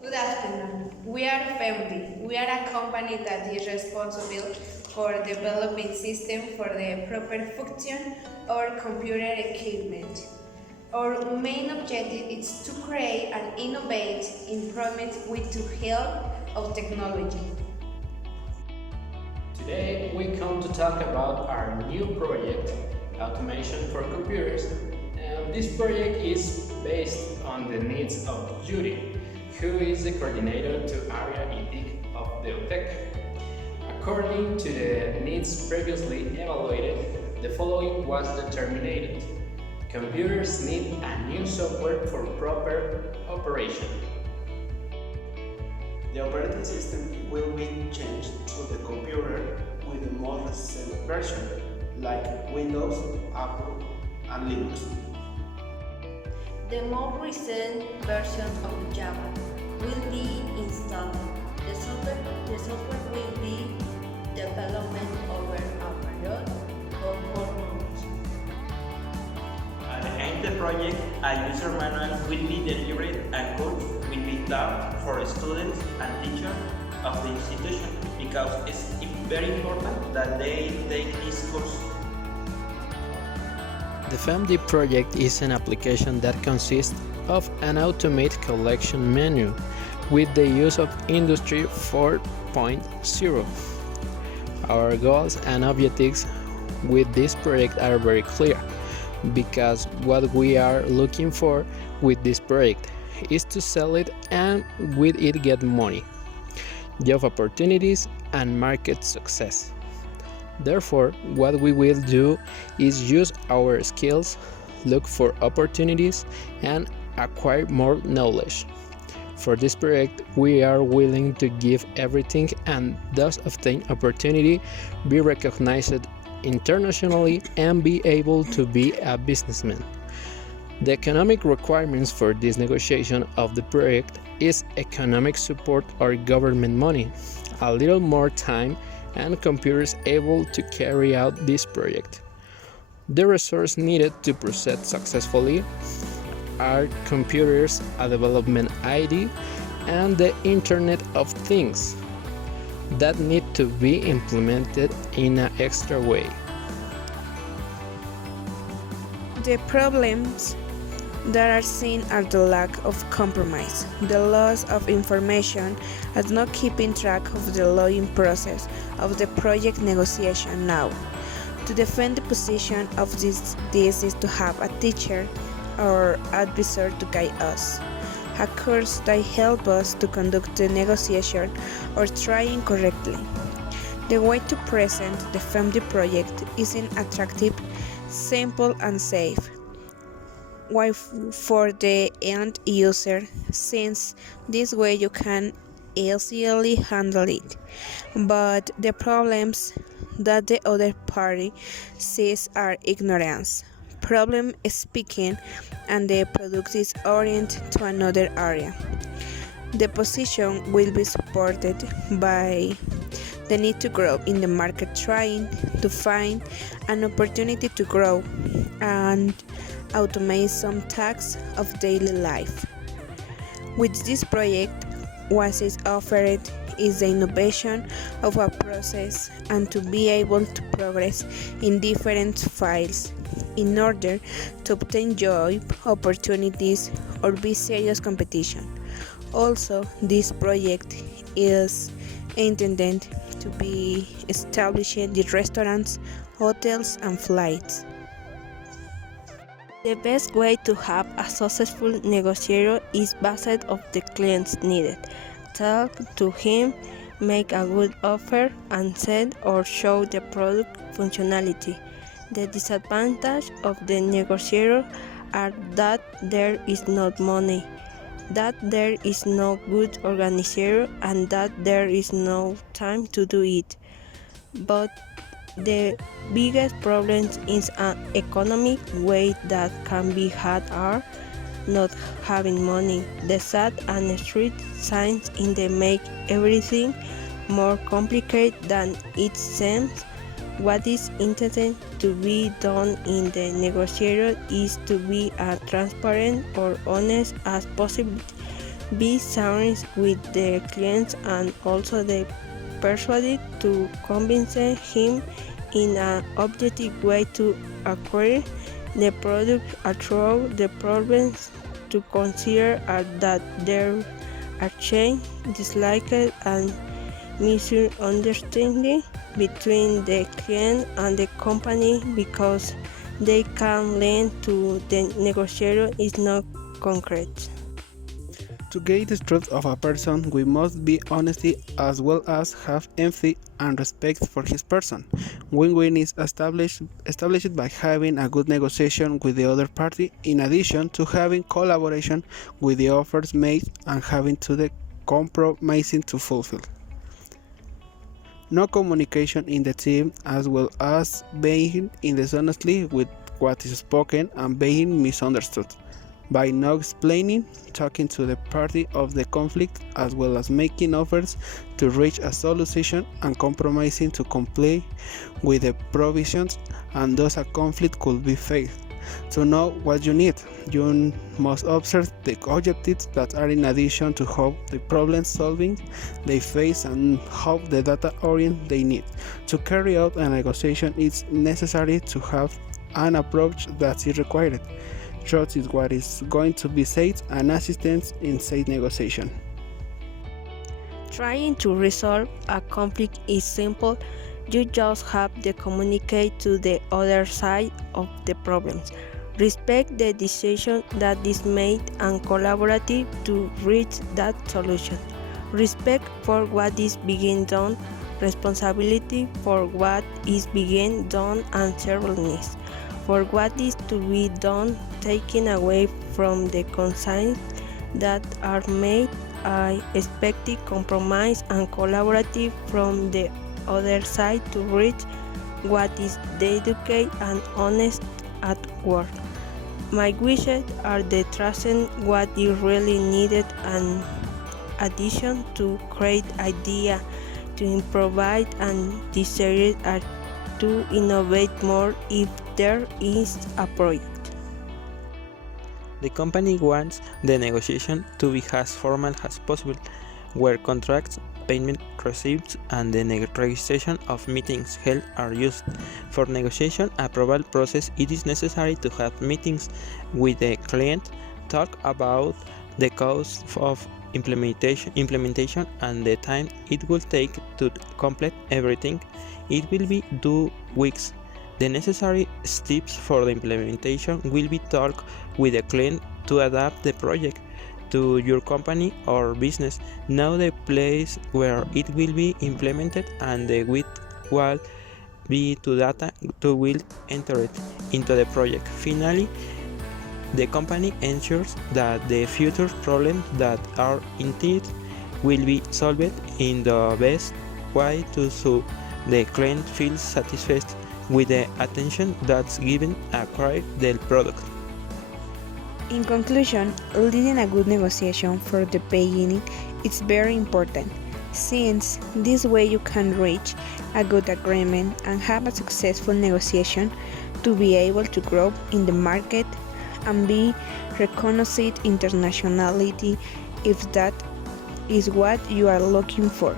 Good afternoon. We are Femd. We are a company that is responsible for developing systems for the proper function of computer equipment. Our main objective is to create and innovate improvements with the help of technology. Today we come to talk about our new project, Automation for Computers, and this project is based on the needs of Judy, who is the coordinator to area ITIC of the UTEC. According to the needs previously evaluated, the following was determined. Computers need a new software for proper operation. The operating system will be changed to the computer with the most recent version, like Windows, Apple, and Linux. The most recent version of Java will be installed. The software will be developed over a period of 4 months. At the end of the project, a user manual will be delivered and course will be taught for students and teachers of the institution because it's very important that they take this course. The Femd project is an application that consists of an automated collection menu with the use of Industry 4.0. Our goals and objectives with this project are very clear because what we are looking for with this project is to sell it and with it get money, job opportunities, and market success. Therefore, what we will do is use our skills, look for opportunities, and acquire more knowledge. For this project, we are willing to give everything and thus obtain opportunity, be recognized internationally, and be able to be a businessman. The economic requirements for this negotiation of the project is economic support or government money, a little more time, and computers able to carry out this project. The resource needed to proceed successfully are computers, a development ID, and the Internet of Things that need to be implemented in an extra way. The problems that are seen are the lack of compromise, the loss of information, and not keeping track of the lawing process of the project negotiation now. To defend the position of this is to have a teacher or advisor to guide us, a course that help us to conduct the negotiation or trying correctly. The way to present the Femd project is in attractive, simple, and safe. Why for the end user, since this way you can easily handle it. But the problems that the other party sees are ignorance, problem speaking, and the product is oriented to another area. The position will be supported by the need to grow in the market, trying to find an opportunity to grow and automate some tasks of daily life. With this project, what is offered is the innovation of a process and to be able to progress in different fields in order to obtain job opportunities or be serious competition. Also, this project is intended to be establishing the restaurants, hotels, and flights. The best way to have a successful negotiator is based on the client's needed. Talk to him, make a good offer, and sell or show the product functionality. The disadvantage of the negotiator are that there is not money, that there is no good organizer, and that there is no time to do it. But the biggest problems in an economic way that can be had are not having money, the sad and street signs in the make everything more complicated than it seems. What is intended to be done in the negotiation is to be as transparent or honest as possible be serious with the client and also the persuaded to convince him in an objective way to acquire the product through the problems to consider are that there are change, dislike, and misunderstanding between the client and the company because they can lead to the negotiation is not concrete. To gauge the truth of a person, we must be honesty as well as have empathy and respect for his person. Win-win is established by having a good negotiation with the other party, in addition to having collaboration with the offers made and having to the compromising to fulfill. No communication in the team as well as being dishonestly with what is spoken and being misunderstood by not explaining, talking to the party of the conflict as well as making offers to reach a solution and compromising to comply with the provisions, and thus a conflict could be faced. To know what you need, you must observe the objectives that are in addition to how the problem solving they face and how the data orient they need. To carry out a negotiation, it's necessary to have an approach that is required. Trust is what is going to be said and assistance in said negotiation. Trying to resolve a conflict is simple. You just have to communicate to the other side of the problems. Respect the decision that is made and collaborate to reach that solution. Respect for what is being done, responsibility for what is being done, and seriousness for what is to be done, taking away from the consigns that are made. I expect compromise and collaborative from the other side to reach what is dedicated and honest at work. My wishes are the trusting what is really needed and addition to create idea, to improvise and desire are to innovate more if there is a project. The company wants the negotiation to be as formal as possible, where contracts, payment receipts, and the registration of meetings held are used. For negotiation approval process, it is necessary to have meetings with the client, talk about the cost of implementation and the time it will take to complete everything. It will be 2 weeks. The necessary steps for the implementation will be talk with the client to adapt the project to your company or business. Know the place where it will be implemented and the width will be to data to will enter it into the project. Finally, the company ensures that the future problems that are indeed will be solved in the best way to so the client feels satisfied with the attention that's given acquire the product. In conclusion, leading a good negotiation for the beginning is very important, since this way you can reach a good agreement and have a successful negotiation to be able to grow in the market and be recognized internationally if that is what you are looking for.